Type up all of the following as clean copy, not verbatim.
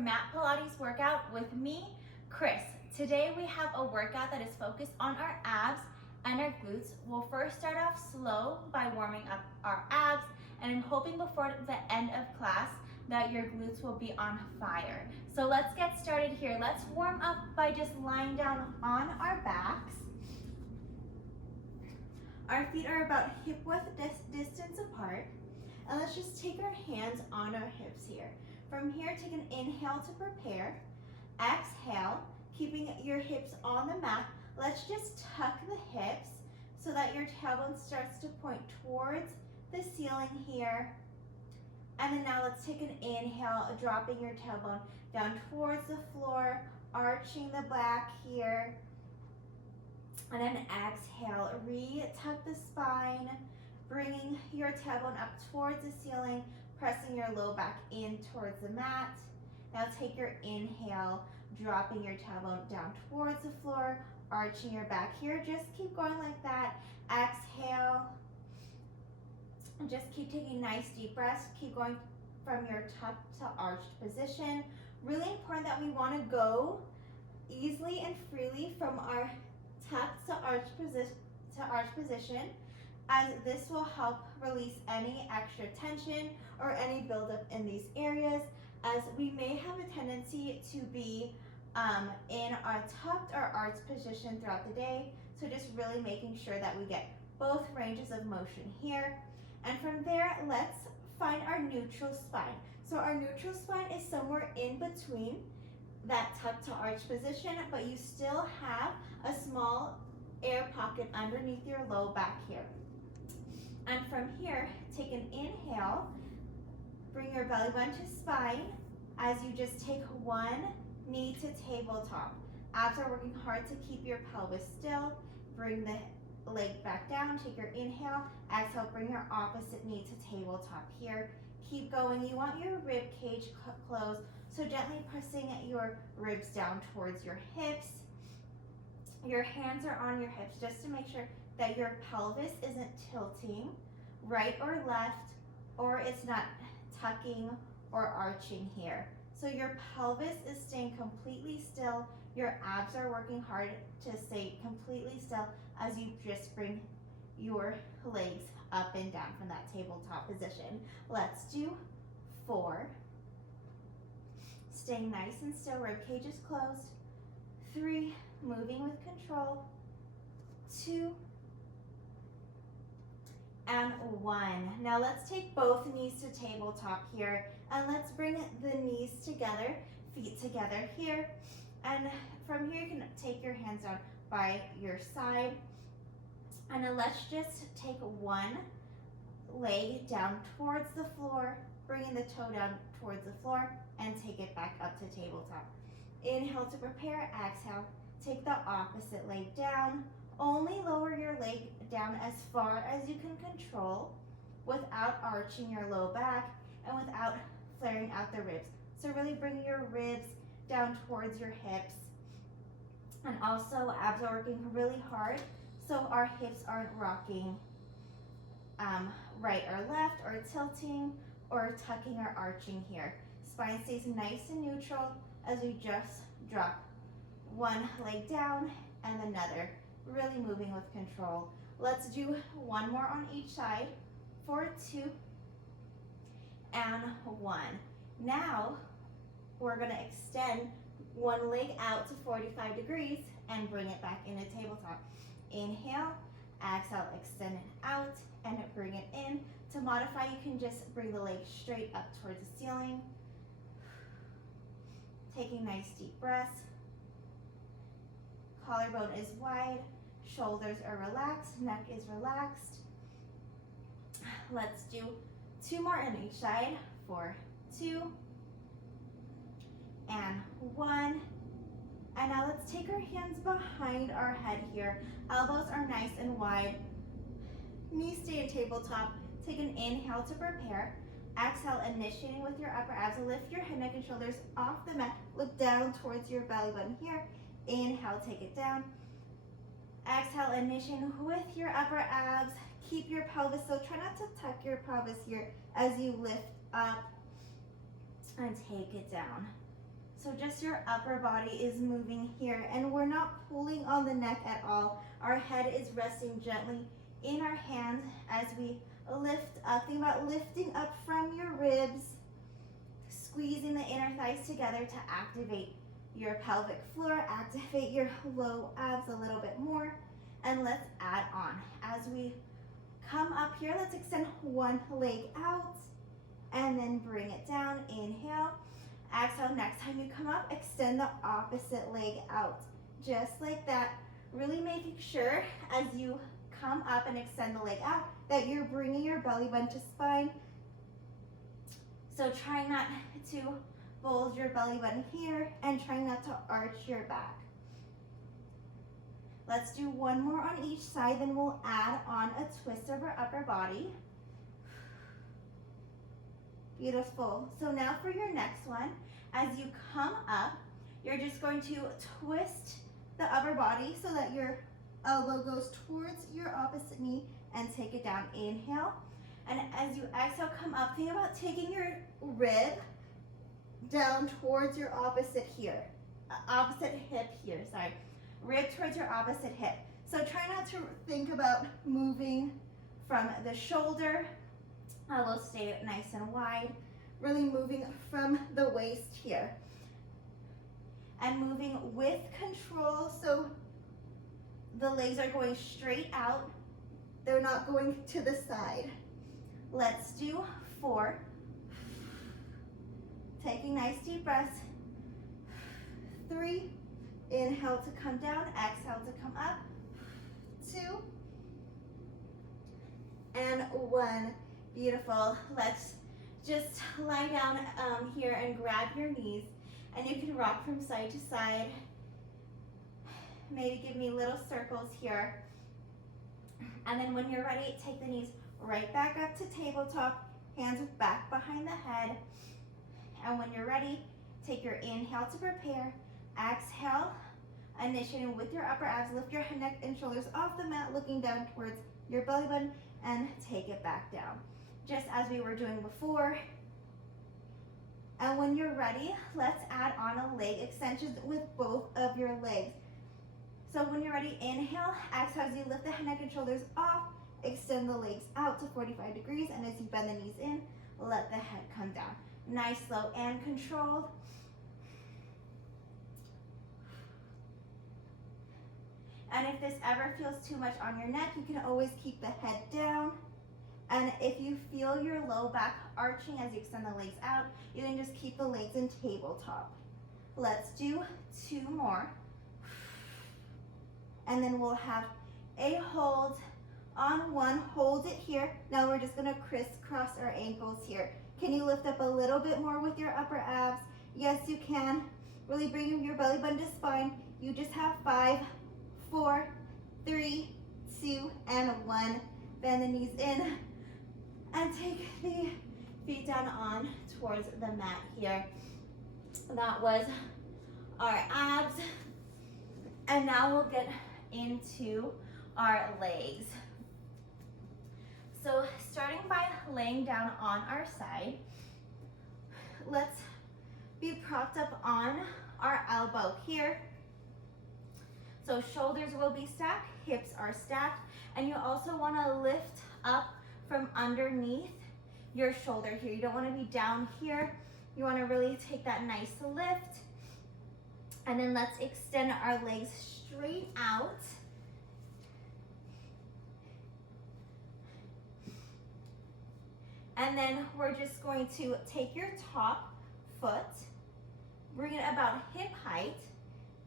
mat Pilates workout with me, Chris. Today we have a workout that is focused on our abs and our glutes. We'll first start off slow by warming up our abs, and I'm hoping before the end of class that your glutes will be on fire. So let's get started here. Let's warm up by just lying down on our backs. Our feet are about hip width distance apart. And let's just take our hands on our hips here. From here, take an inhale to prepare. Exhale, keeping your hips on the mat. Let's just tuck the hips so that your tailbone starts to point towards the ceiling here. And then now let's take an inhale, dropping your tailbone down towards the floor, arching the back here. And then exhale, re-tuck the spine, bringing your tailbone up towards the ceiling, pressing your low back in towards the mat. Now take your inhale, dropping your tailbone down towards the floor, arching your back here. Just keep going like that. Exhale. And just keep taking nice deep breaths. Keep going from your tucked to arched position. Really important that we want to go easily and freely from our tucked to arched position, as this will help release any extra tension or any buildup in these areas, as we may have a tendency to be in our tucked or arched position throughout the day. So just really making sure that we get both ranges of motion here. And from there, let's find our neutral spine. So our neutral spine is somewhere in between that tucked to arch position, but you still have a small air pocket underneath your low back here. And from here, take an inhale, bring your belly button to spine as you just take one knee to tabletop. Abs are working hard to keep your pelvis still. Bring the leg back down, take your inhale, exhale, bring your opposite knee to tabletop here. Keep going. You want your rib cage closed, so gently pressing your ribs down towards your hips. Your hands are on your hips just to make sure that your pelvis isn't tilting right or left, or it's not tucking or arching here. So your pelvis is staying completely still. Your abs are working hard to stay completely still as you just bring your legs up and down from that tabletop position. Let's do 4. Staying nice and still, rib cage is closed. 3, moving with control. 2, and 1. Now let's take both knees to tabletop here, and let's bring the knees together, feet together here. And from here, you can take your hands down by your side. And then let's just take one leg down towards the floor, bringing the toe down towards the floor, and take it back up to tabletop. Inhale to prepare, exhale. Take the opposite leg down. Only lower your leg down as far as you can control without arching your low back and without flaring out the ribs. So really bring your ribs down towards your hips. And also, abs are working really hard, so our hips aren't rocking right or left, or tilting, or tucking or arching here. Spine stays nice and neutral as we just drop one leg down and another, really moving with control. Let's do one more on each side for 2 and 1. Now we're going to extend one leg out to 45 degrees and bring it back into tabletop. Inhale, exhale, extend it out and bring it in. To modify, you can just bring the leg straight up towards the ceiling. Taking nice deep breaths. Collarbone is wide, shoulders are relaxed, neck is relaxed. Let's do 2 more on each side for 2 and 1. And now let's take our hands behind our head here. Elbows are nice and wide. Knees stay in tabletop. Take an inhale to prepare. Exhale, initiating with your upper abs. Lift your head, neck, and shoulders off the mat. Look down towards your belly button here. Inhale, take it down. Exhale, initiating with your upper abs. Keep your pelvis, so try not to tuck your pelvis here as you lift up and take it down. So just your upper body is moving here, and we're not pulling on the neck at all. Our head is resting gently in our hands as we lift up. Think about lifting up from your ribs, squeezing the inner thighs together to activate your pelvic floor, activate your low abs a little bit more, and let's add on. As we come up here, let's extend one leg out and then bring it down. Inhale, exhale. Next time you come up, extend the opposite leg out, just like that. Really making sure as you come up and extend the leg out that you're bringing your belly button to spine. So try not to bulge your belly button here and try not to arch your back. Let's do one more on each side, then we'll add on a twist of our upper body. Beautiful. So now for your next one, as you come up, you're just going to twist the upper body so that your elbow goes towards your opposite knee and take it down. Inhale. And as you exhale, come up. Think about taking your rib down towards your opposite here. Opposite hip here, sorry. Rib towards your opposite hip. So try not to think about moving from the shoulder. Elbows stay nice and wide. Really moving from the waist here. And moving with control, so the legs are going straight out. They're not going to the side. Let's do 4. Taking nice deep breaths. 3. Inhale to come down, exhale to come up. 2. And 1. Beautiful. Let's just lie down here and grab your knees. And you can rock from side to side. Maybe give me little circles here. And then when you're ready, take the knees right back up to tabletop, hands back behind the head. And when you're ready, take your inhale to prepare. Exhale, initiating with your upper abs, lift your neck and shoulders off the mat, looking down towards your belly button, and take it back down. Just as we were doing before. And when you're ready, let's add on a leg extension with both of your legs. So when you're ready, inhale, exhale as you lift the neck and shoulders off, extend the legs out to 45 degrees, and as you bend the knees in, let the head come down. Nice, slow, and controlled. And if this ever feels too much on your neck, you can always keep the head down. And if you feel your low back arching as you extend the legs out, you can just keep the legs in tabletop. Let's do 2 more. And then we'll have a hold on 1. Hold it here. Now we're just gonna crisscross our ankles here. Can you lift up a little bit more with your upper abs? Yes, you can. Really bring your belly button to spine. You just have 5, 4, 3, 2, and 1. Bend the knees in and take the feet down on towards the mat here. That was our abs. And now we'll get into our legs. So starting by laying down on our side, let's be propped up on our elbow here. So shoulders will be stacked, hips are stacked, and you also want to lift up from underneath your shoulder here. You don't want to be down here. You want to really take that nice lift. And then let's extend our legs straight out. And then we're just going to take your top foot, bring it about hip height,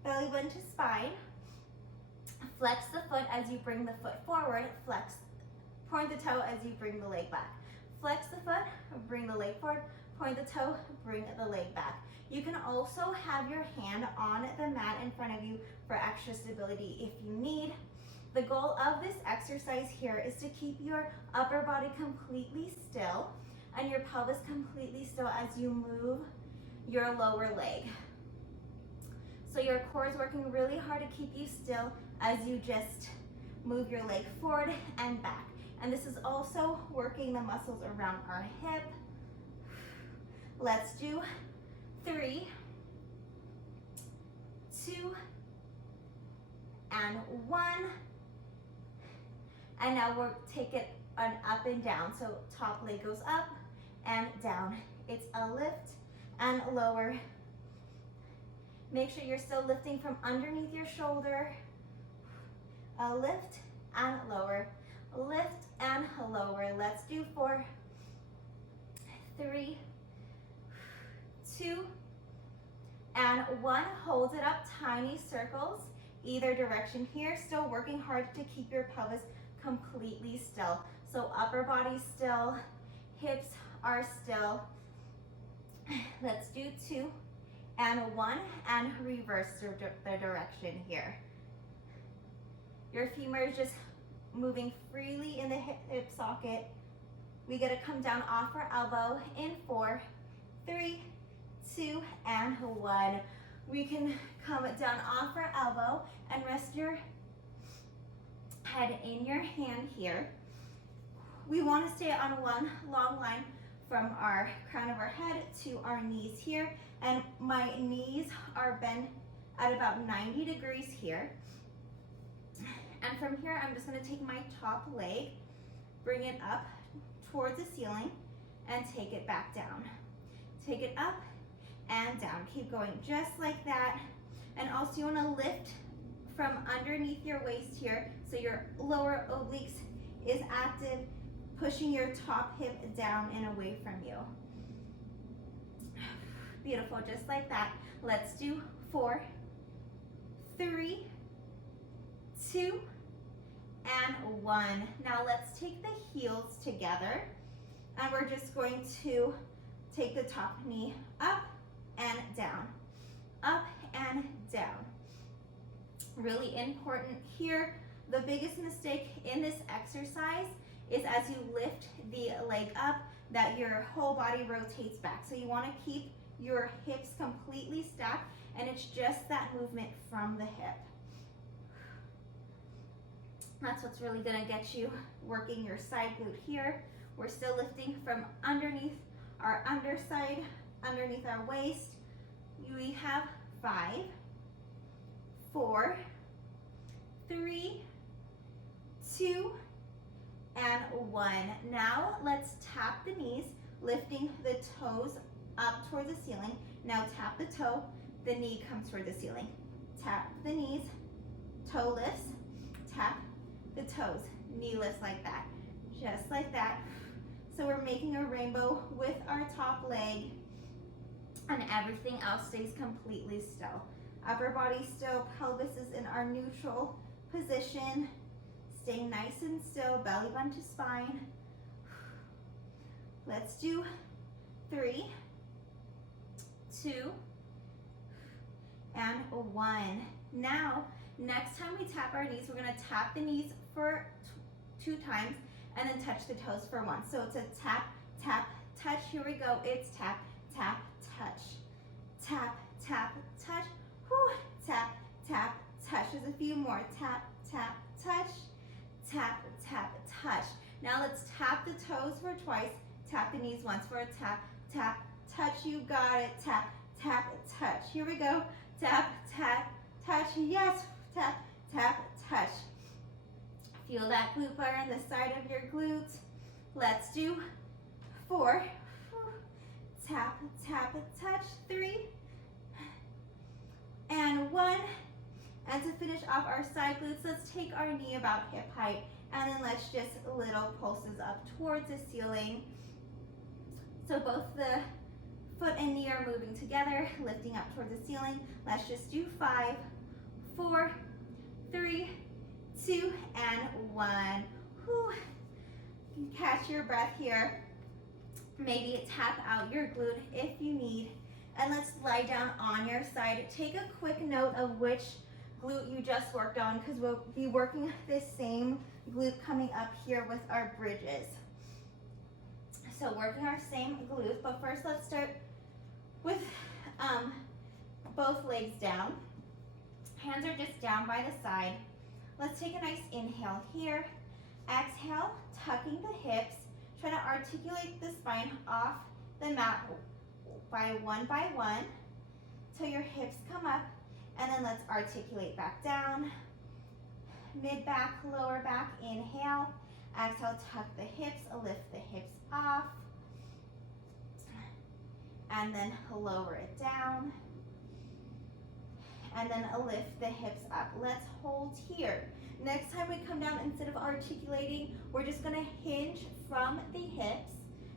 belly button to spine. Flex the foot as you bring the foot forward. Flex, point the toe as you bring the leg back. Flex the foot, bring the leg forward. Point the toe, bring the leg back. You can also have your hand on the mat in front of you for extra stability if you need. The goal of this exercise here is to keep your upper body completely still and your pelvis completely still as you move your lower leg. So your core is working really hard to keep you still as you just move your leg forward and back. And this is also working the muscles around our hip. Let's do 3, 2, and 1. And now we'll take it an up and down. So top leg goes up and down. It's a lift and lower. Make sure you're still lifting from underneath your shoulder. A lift and lower. Lift and lower. Let's do 4, 3, 2, and 1. Hold it up, tiny circles, either direction here. Still working hard to keep your pelvis completely still. So upper body still, hips are still. Let's do 2 and 1 and reverse the direction here. Your femur is just moving freely in the hip socket. We gotta come down off our elbow in 4, 3, 2, and 1. We can come down off our elbow and rest your head in your hand here. We want to stay on one long line from our crown of our head to our knees here, and my knees are bent at about 90 degrees here. And from here, I'm just going to take my top leg, bring it up towards the ceiling, and take it back down. Take it up and down. Keep going just like that. And also you want to lift from underneath your waist here, so your lower obliques is active, pushing your top hip down and away from you. Beautiful, just like that. Let's do 4, 3, 2, and 1. Now let's take the heels together, and we're just going to take the top knee up and down, up and down. Really important here. The biggest mistake in this exercise is as you lift the leg up that your whole body rotates back. So you want to keep your hips completely stacked, and it's just that movement from the hip. That's what's really going to get you working your side glute here. We're still lifting from underneath our underside, underneath our waist. We have 5, 4, 3, 2, and 1. Now let's tap the knees, lifting the toes up towards the ceiling. Now tap the toe, the knee comes toward the ceiling. Tap the knees, toe lifts, tap the toes, knee lifts like that, just like that. So we're making a rainbow with our top leg, and everything else stays completely still. Upper body still, pelvis is in our neutral position. Stay nice and still, belly button to spine. Let's do 3, 2, and 1. Now, next time we tap our knees, we're gonna tap the knees for 2 times and then touch the toes for 1. So it's a tap, tap, touch. Here we go. It's tap, tap, touch. Tap, tap, touch. Whew. Tap, tap, touch. There's a few more. Tap, tap, touch. Tap, tap, touch. Now let's tap the toes for twice. Tap the knees once for a tap, tap, touch. You got it. Tap, tap, touch. Here we go. Tap, tap, touch. Yes. Tap, tap, touch. Feel that glute bar on the side of your glutes. Let's do 4. Tap, tap, touch. 3. And 1. And to finish off our side glutes, let's take our knee about hip height, and then let's just little pulses up towards the ceiling. So both the foot and knee are moving together, lifting up towards the ceiling. Let's just do 5, 4, 3, 2, and 1. Whew. You can catch your breath here. Maybe tap out your glute if you need. And let's lie down on your side. Take a quick note of which glute you just worked on, because we'll be working this same glute coming up here with our bridges. So working our same glute, but first let's start with both legs down. Hands are just down by the side. Let's take a nice inhale here. Exhale, tucking the hips. Try to articulate the spine off the mat by one till your hips come up. And then let's articulate back down. Mid back, lower back, inhale. Exhale, tuck the hips, lift the hips off. And then lower it down. And then lift the hips up. Let's hold here. Next time we come down, instead of articulating, we're just gonna hinge from the hips.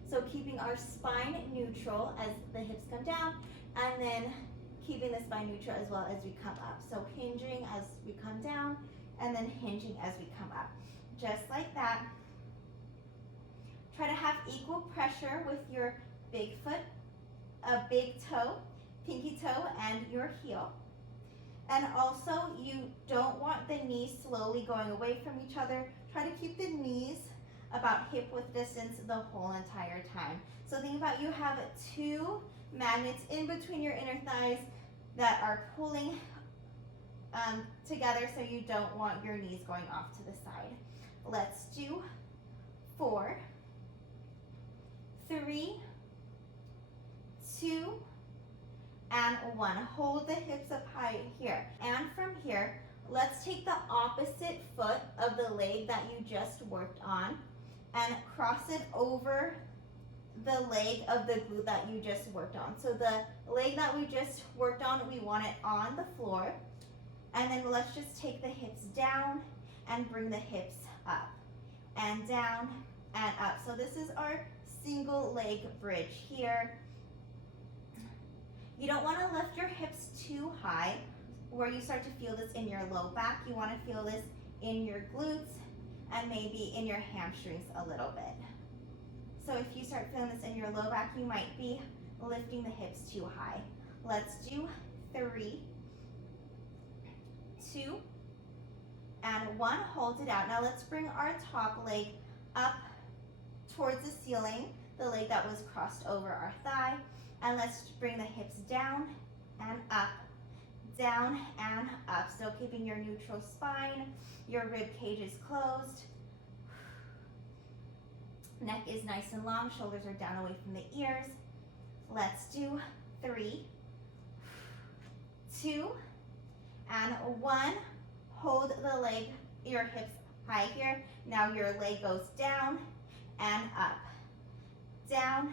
So keeping our spine neutral as the hips come down, and then keeping the spine neutral as well as we come up. So hinging as we come down, and then hinging as we come up. Just like that. Try to have equal pressure with your big foot, a big toe, pinky toe, and your heel. And also, you don't want the knees slowly going away from each other. Try to keep the knees about hip width distance the whole entire time. So think about you have two magnets in between your inner thighs that are pulling together, so you don't want your knees going off to the side. Let's do 4, 3, 2, and 1. Hold the hips up high here. And from here, let's take the opposite foot of the leg that you just worked on and cross it over the leg of the glute that you just worked on. So the leg that we just worked on, we want it on the floor. And then let's just take the hips down and bring the hips up and down and up. So this is our single leg bridge here. You don't want to lift your hips too high where you start to feel this in your low back. You want to feel this in your glutes and maybe in your hamstrings a little bit. So if you start feeling this in your low back, you might be lifting the hips too high. Let's do 3, 2, and 1. Hold it out. Now let's bring our top leg up towards the ceiling, the leg that was crossed over our thigh. And let's bring the hips down and up, down and up. Still keeping your neutral spine. Your rib cage is closed. Neck is nice and long. Shoulders are down away from the ears. Let's do 3, 2, and 1. Hold the leg, your hips high here. Now your leg goes down and up, down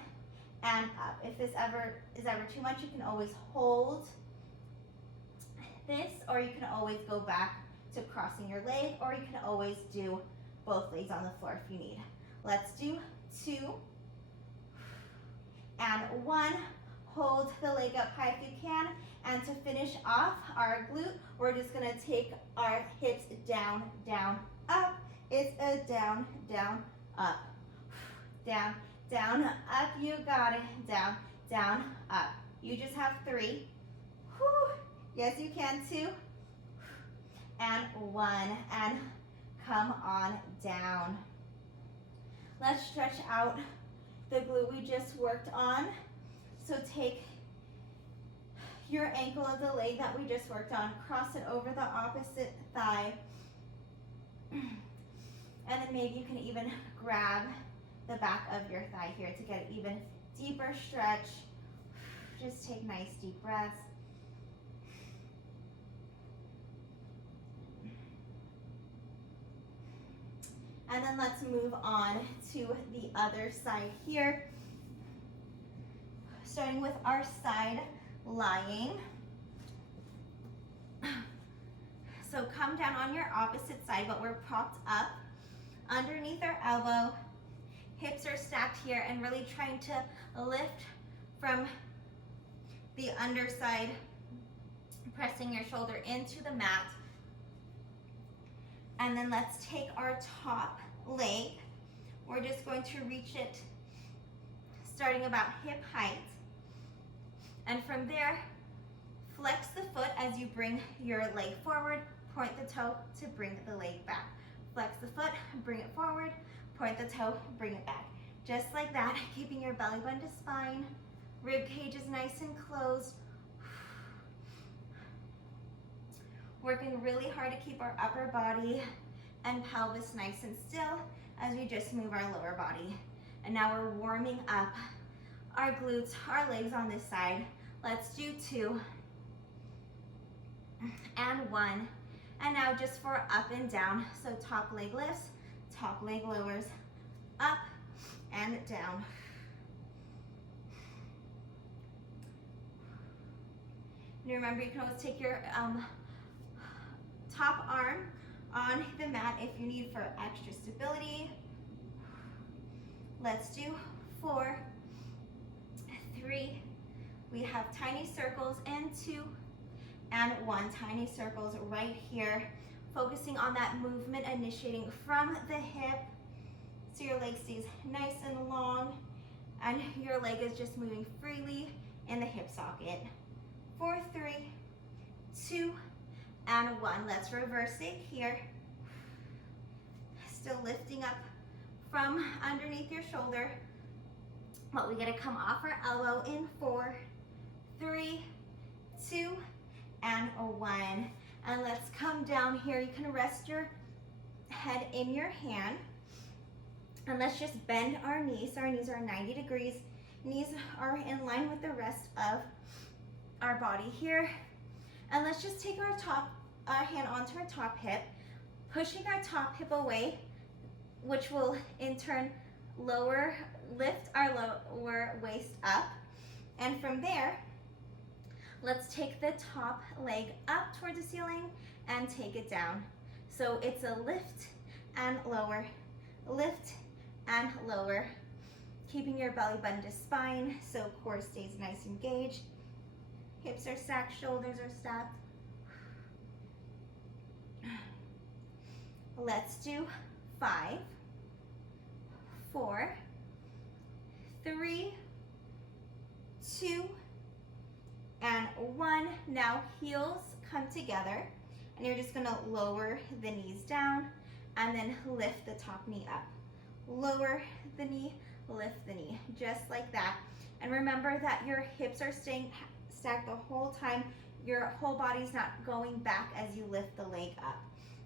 and up. If this is ever too much, you can always hold this, or you can always go back to crossing your leg, or you can always do both legs on the floor if you need. Let's do 2 and 1. Hold the leg up high if you can. And to finish off our glute, we're just gonna take our hips down, down, up. It's a down, down, up, down, down, up. You got it. Down, down, up. You just have 3. Whew. Yes, you can. 2 and 1, and come on down. Let's stretch out the glute we just worked on. So take your ankle of the leg that we just worked on, cross it over the opposite thigh, and then maybe you can even grab the back of your thigh here to get an even deeper stretch. Just take nice deep breaths. And then let's move on to the other side here. Starting with our side lying. So come down on your opposite side, but we're propped up underneath our elbow. Hips are stacked here, and really trying to lift from the underside, pressing your shoulder into the mat. And then let's take our top leg. We're just going to reach it starting about hip height. And from there, flex the foot as you bring your leg forward, point the toe to bring the leg back. Flex the foot, bring it forward, point the toe, bring it back. Just like that, keeping your belly button to spine. Rib cage is nice and closed. Working really hard to keep our upper body and pelvis nice and still as we just move our lower body. And now we're warming up our glutes, our legs on this side. Let's do 2 and 1. And now just for up and down. So top leg lifts, top leg lowers, up and down. And remember, you can always take your top arm on the mat if you need for extra stability. Let's do 4, 3. We have tiny circles and 2 and 1. Tiny circles right here, focusing on that movement initiating from the hip so your leg stays nice and long and your leg is just moving freely in the hip socket. 4, 3, 2, and 1. Let's reverse it here. Still lifting up from underneath your shoulder, but we gotta come off our elbow in 4, 3, 2, and 1. And let's come down here. You can rest your head in your hand, and let's just bend our knees. Our knees are 90 degrees. Knees are in line with the rest of our body here. And let's just take our hand onto our top hip, pushing our top hip away, which will in turn lift our lower waist up. And from there, let's take the top leg up towards the ceiling and take it down. So it's a lift and lower, lift and lower, keeping your belly button to spine so core stays nice and engaged. Hips are stacked, shoulders are stacked. Let's do 5, 4, 3, 2, and 1. Now heels come together, and you're just gonna lower the knees down and then lift the top knee up. Lower the knee, lift the knee, just like that. And remember that your hips are staying stacked the whole time. Your whole body's not going back as you lift the leg up.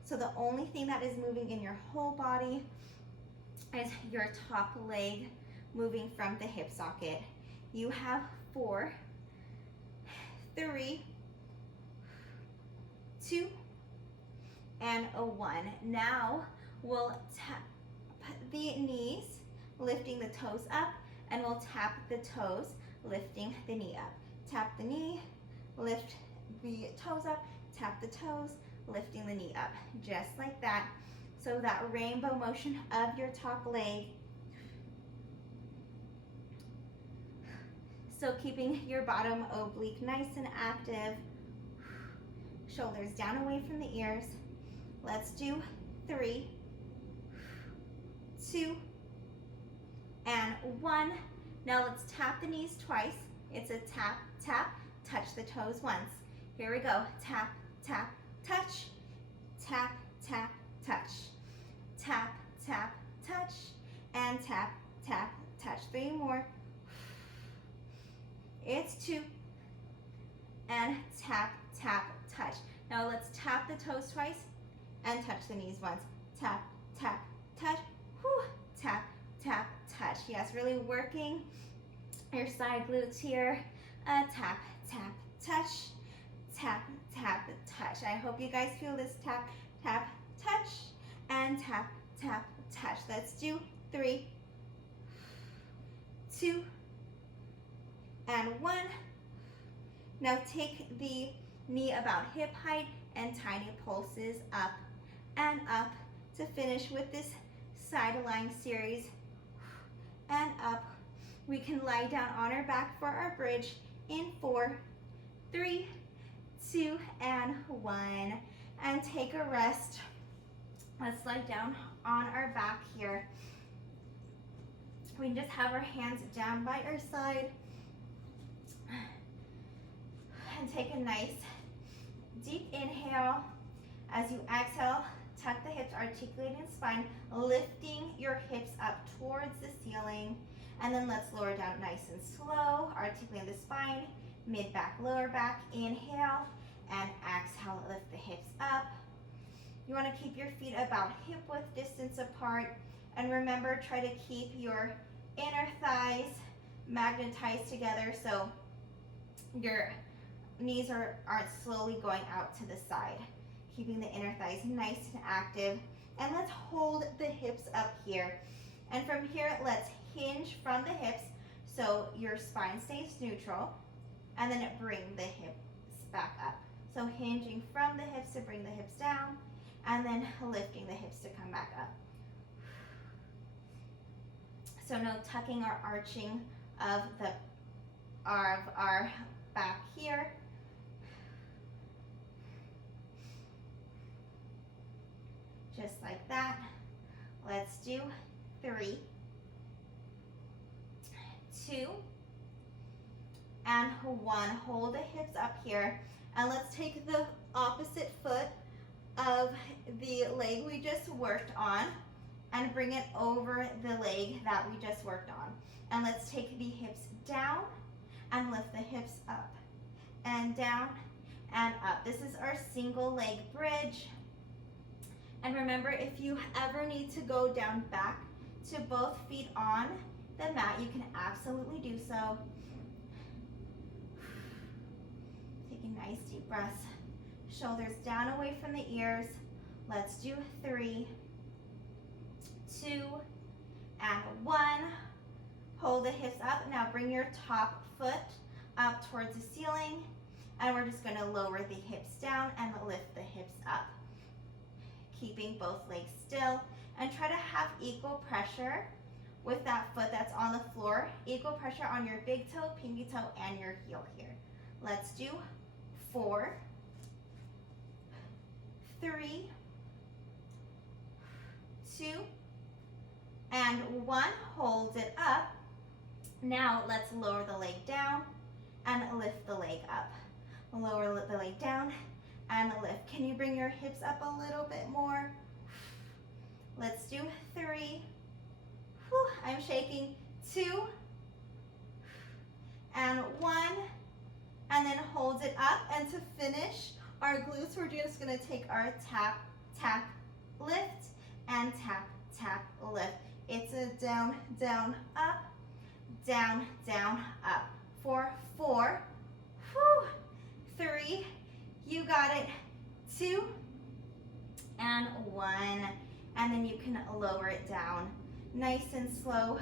So the only thing that is moving in your whole body is your top leg moving from the hip socket. You have 4, 3, 2, and 1. Now we'll tap the knees, lifting the toes up, and we'll tap the toes, lifting the knee up. Tap the knee, lift the toes up, tap the toes, lifting the knee up, just like that. So that rainbow motion of your top leg. So keeping your bottom oblique nice and active. Shoulders down away from the ears. Let's do 3, 2, and 1. Now let's tap the knees twice. It's a tap, tap, touch the toes once. Here we go. Tap, tap, touch, tap, tap, touch, tap, tap, touch, and tap, tap, touch. 3 more. It's 2, and tap, tap, touch. Now let's tap the toes twice and touch the knees once. Tap, tap, touch, whew, tap, tap, touch. Yes, really working your side glutes here. Tap, tap, touch, tap, tap, touch. I hope you guys feel this tap, tap, touch, and tap, tap, touch. Let's do 3, 2, and 1. Now take the knee about hip height and tiny pulses up and up to finish with this side lying series. And up. We can lie down on our back for our bridge in 4, 3, 2, and 1. And take a rest. Let's lie down on our back here. We can just have our hands down by our side. And take a nice deep inhale. As you exhale, tuck the hips, articulating the spine, lifting your hips up towards the ceiling. And then let's lower down nice and slow, articulating the spine, mid back, lower back. Inhale and exhale, lift the hips up. You want to keep your feet about hip width distance apart. And remember, try to keep your inner thighs magnetized together so your knees aren't slowly going out to the side. Keeping the inner thighs nice and active. And let's hold the hips up here. And from here, let's hinge from the hips so your spine stays neutral. And then bring the hips back up. So hinging from the hips to bring the hips down, and then lifting the hips to come back up. So no tucking or arching of our back here. Just like that. Let's do 3, 2, and 1. Hold the hips up here. And let's take the opposite foot of the leg we just worked on and bring it over the leg that we just worked on. And let's take the hips down and lift the hips up and down and up. This is our single leg bridge. And remember, if you ever need to go down back to both feet on the mat, you can absolutely do so. Taking nice deep breaths. Shoulders down away from the ears. Let's do 3, 2, and 1. Hold the hips up. Now bring your top foot up towards the ceiling. And we're just going to lower the hips down and lift the hips up. Keeping both legs still. And try to have equal pressure with that foot that's on the floor. Equal pressure on your big toe, pinky toe, and your heel here. Let's do 4, 3, 2, and 1. Hold it up. Now let's lower the leg down and lift the leg up. Lower the leg down and lift. Can you bring your hips up a little bit more? Let's do 3. Whew, I'm shaking. 2 and 1. And then hold it up. And to finish our glutes, we're just going to take our tap, tap, lift, and tap, tap, lift. It's a down, down, up, down, down, up. For 4, whew, 3, you got it, 2, and 1. And then you can lower it down nice and slow.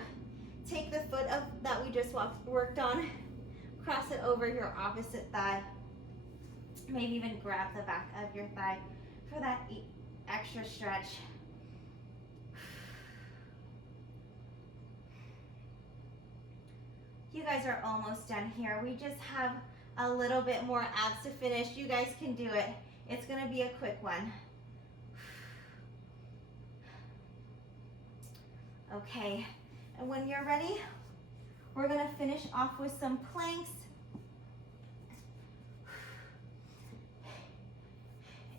Take the foot that we just worked on, cross it over your opposite thigh. Maybe even grab the back of your thigh for that extra stretch. You guys are almost done here. We just have a little bit more abs to finish. You guys can do it. It's going to be a quick one. Okay, and when you're ready, we're going to finish off with some planks.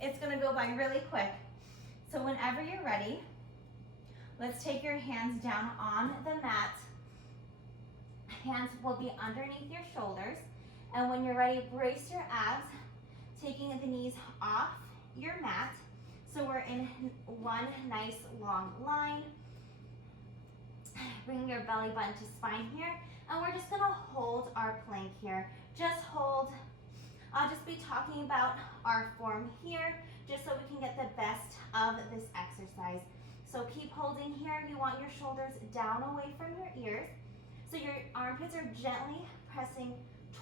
It's going to go by really quick. So whenever you're ready, let's take your hands down on the mat. Hands will be underneath your shoulders. And when you're ready, brace your abs, taking the knees off your mat. So we're in one nice long line. Bring your belly button to spine here. And we're just gonna hold our plank here. Just hold. I'll just be talking about our form here, just so we can get the best of this exercise. So keep holding here. You want your shoulders down away from your ears. So your armpits are gently pressing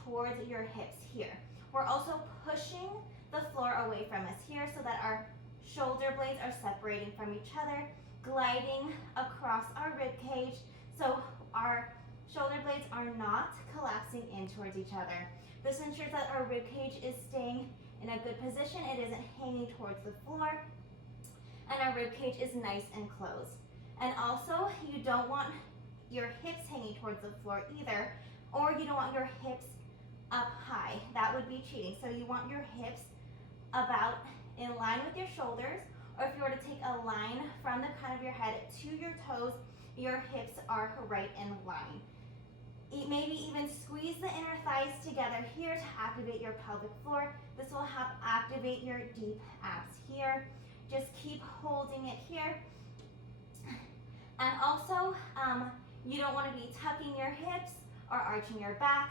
towards your hips here. We're also pushing the floor away from us here so that our shoulder blades are separating from each other, gliding across our rib cage so our shoulder blades are not collapsing in towards each other. This ensures that our rib cage is staying in a good position. It isn't hanging towards the floor, and our rib cage is nice and closed. And also, you don't want your hips hanging towards the floor either, or you don't want your hips up high. That would be cheating. So you want your hips about in line with your shoulders, or if you were to take a line from the crown of your head to your toes, your hips are right in line. Maybe even squeeze the inner thighs together here to activate your pelvic floor. This will help activate your deep abs here. Just keep holding it here. And also, you don't want to be tucking your hips or arching your back.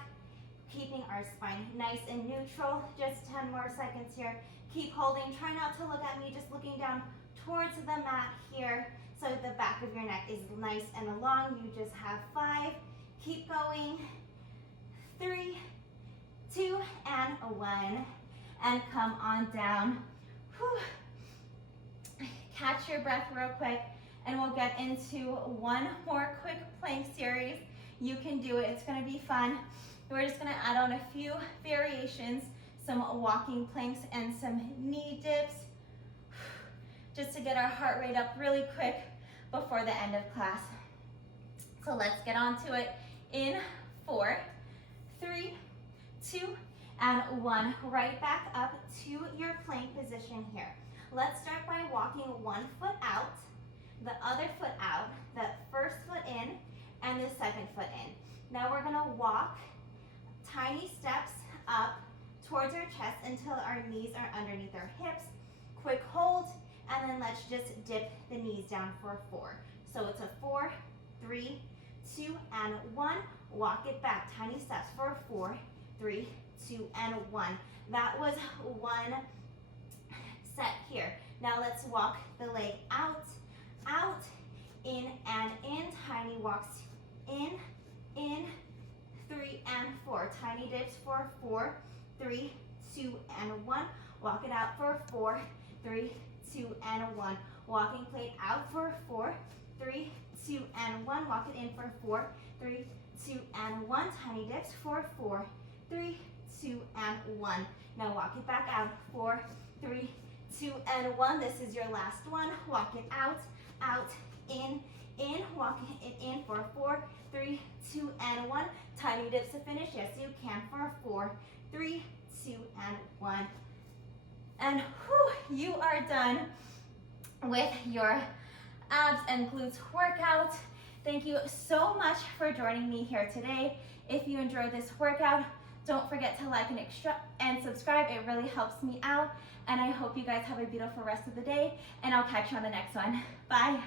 keeping our spine nice and neutral. Just 10 more seconds here. Keep holding. Try not to look at me, just looking down towards the mat here so the back of your neck is nice and long. You just have 5. Keep going. 3, 2, and 1. And come on down. Whew. Catch your breath real quick, and we'll get into one more quick plank series. You can do it. It's going to be fun. We're just going to add on a few variations, some walking planks and some knee dips, just to get our heart rate up really quick before the end of class. So let's get on to it in 4, 3, 2, and 1. Right back up to your plank position here. Let's start by walking one foot out, the other foot out, the first foot in, and the second foot in. Now we're gonna walk tiny steps up towards our chest until our knees are underneath our hips. Quick hold, and then let's just dip the knees down for 4. So it's a 4, 3, 2, and 1. Walk it back, tiny steps for 4, 3, 2, and 1. That was one set here. Now let's walk the leg out, out, in, and in. Tiny walks in, 3, and 4. Tiny dips for 4, 3, 2, and 1. Walk it out for 4, 3, 2, and 1. Walking plate out for 4, 3, 2, and 1. Walk it in for 4, 3, 2, and 1. Tiny dips for 4, 3, 2, and 1. Now walk it back out. 4, 3, 2, and 1. This is your last one. Walk it out, out, in. Walk it in for 4, 3, 2, and 1. Tiny dips to finish. Yes, you can for 4, 3, 2, and 1. And whew, you are done with your abs and glutes workout. Thank you so much for joining me here today. If you enjoyed this workout, don't forget to like and subscribe. It really helps me out. And I hope you guys have a beautiful rest of the day. And I'll catch you on the next one. Bye.